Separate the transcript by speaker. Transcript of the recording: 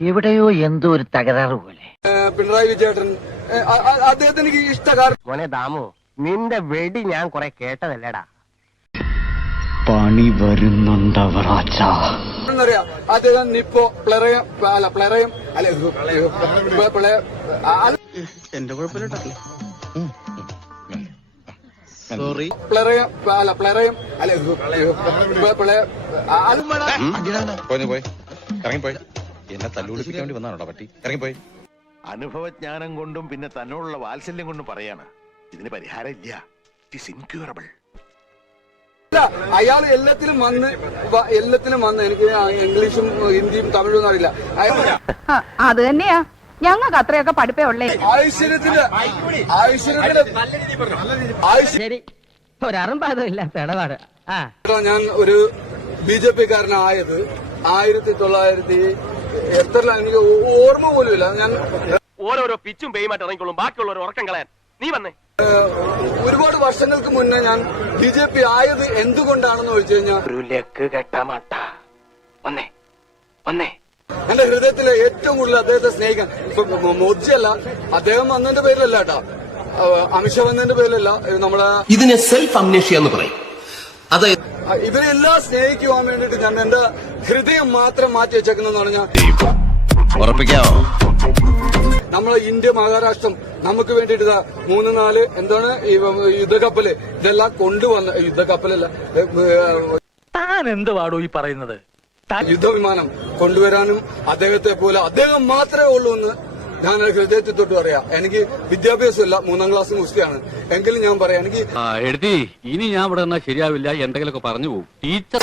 Speaker 1: എവിടെയോ എന്തോ ഒരു തകരാറ് പോലെ.
Speaker 2: പിണറായി വിജയേട്ടൻ അദ്ദേഹത്തിന് ഇഷ്ടകാരം ഇഷ്ടകാരൻ
Speaker 3: മോനെ ദാമു നിന്റെ വെടി ഞാൻ കുറെ കേട്ടതല്ലേടാ.
Speaker 4: പണി വരുന്നുണ്ടവറാച്ച.
Speaker 2: എന്നറിയാം അദ്ദേഹം നിപ്പോ പ്ലറയും അല്ല പ്ലറയും അല്ല എന്റെ കുഴപ്പമില്ല സോറി പ്ലറയും അല്ല പ്ലറയും അല്ല പ്ല- പ്ലയ- അത്
Speaker 5: പോയി പോയി. ഇറങ്ങിപ്പോയി. എന്നെ തല്ലുപിടിപ്പിക്കാൻ വേണ്ടി വന്നാണോടാ പട്ടി? ഇറങ്ങിപ്പോയി.
Speaker 6: അനുഭവജ്ഞാനം കൊണ്ടും പിന്നെ തന്നോടുള്ള വാത്സല്യം കൊണ്ടും പറയാണ്. ഇതിന് പരിഹാരം ഇല്ല. ഇറ്റ് ഇസ് ഇൻക്യൂറബിൾ
Speaker 2: അയാൾ എല്ലാത്തിലും വന്ന് എല്ലാത്തിലും വന്ന് എനിക്ക് ഇംഗ്ലീഷും ഹിന്ദിയും തമിഴും ഒന്നും അറിയില്ല
Speaker 7: ആ, അത് തന്നെയാ. ഞങ്ങൾക്ക് അത്രയൊക്കെ പഠിപ്പേ ഉള്ളേ.
Speaker 2: ഐശ്വര്യത്തിന്റെ ഐശ്വര്യത്തിന്റെ ഐശ്വര്യ
Speaker 3: ശരി ഒരറുമ്പാതം ഇല്ലാത്ത ഇടപാട്. ആ.
Speaker 2: ഞാൻ ഒരു ബി ജെ പി കാരനായത് ആയിരത്തി തൊള്ളായിരത്തി എനിക്ക് ഓർമ്മ പോലുമില്ല ഞാൻ
Speaker 3: ഓരോരോ പിച്ചും പേയുമായിട്ട് ഇറങ്ങിക്കോളും. ബാക്കിയുള്ളവർ ഉറക്കം കളയാൻ. നീ വന്നേ.
Speaker 2: ഒരുപാട് വർഷങ്ങൾക്ക് മുന്നേ ഞാൻ ബി ജെ പി ആയത് എന്തുകൊണ്ടാണെന്ന് ചോദിച്ചു കഴിഞ്ഞാൽ
Speaker 3: ഒരു ലക്ക് കെട്ടാമട്ട വന്നേ. വന്നേ.
Speaker 2: എന്റെ ഹൃദയത്തിലെ ഏറ്റവും കൂടുതൽ അദ്ദേഹത്തെ സ്നേഹിക്കാൻ ഇപ്പൊ മോ- മോദിയല്ല അദ്ദേഹം വന്നതിന്റെ പേരിലല്ല കേട്ടോ. അമിത്ഷാ വന്നതിന്റെ പേരിലല്ല. നമ്മളെ
Speaker 8: ഇതിനെ സെൽഫ് അംനേഷ്യ എന്ന് പറയും. അതായത്
Speaker 2: ഇവരെ ഇവരെല്ലാം സ്നേഹിക്കുവാൻ വേണ്ടിട്ട് ഞാൻ എന്റെ ഹൃദയം മാത്രം മാറ്റി വെച്ചേക്കുന്നതാണ് ഞാൻ
Speaker 5: ഉറപ്പിക്കാവോ?
Speaker 2: നമ്മളെ ഇന്ത്യ മഹാരാഷ്ട്രം നമുക്ക് വേണ്ടിയിട്ട് ഇതാ മൂന്ന് നാല് എന്താണ് ഈ യുദ്ധക്കപ്പൽ? ഇതെല്ലാം കൊണ്ടുവന്ന യുദ്ധക്കപ്പലല്ല
Speaker 1: താൻ എന്ത് പാടോ ഈ പറയുന്നത്?
Speaker 2: യുദ്ധവിമാനം കൊണ്ടുവരാനും അദ്ദേഹത്തെ പോലെ അദ്ദേഹം മാത്രമേ ഉള്ളൂ എന്ന് ഞാൻ ഹൃദയത്തിൽ തൊട്ട് പറയാം. എനിക്ക് വിദ്യാഭ്യാസമില്ല മൂന്നാം ക്ലാസ് മുസ്ലിയാണ്. എങ്കിലും ഞാൻ പറയാം എനിക്ക്
Speaker 9: എഴുതി ഇനി ഞാൻ ഇവിടെ ശരിയാവില്ല എന്തെങ്കിലുമൊക്കെ പറഞ്ഞു പോകും ടീച്ചർ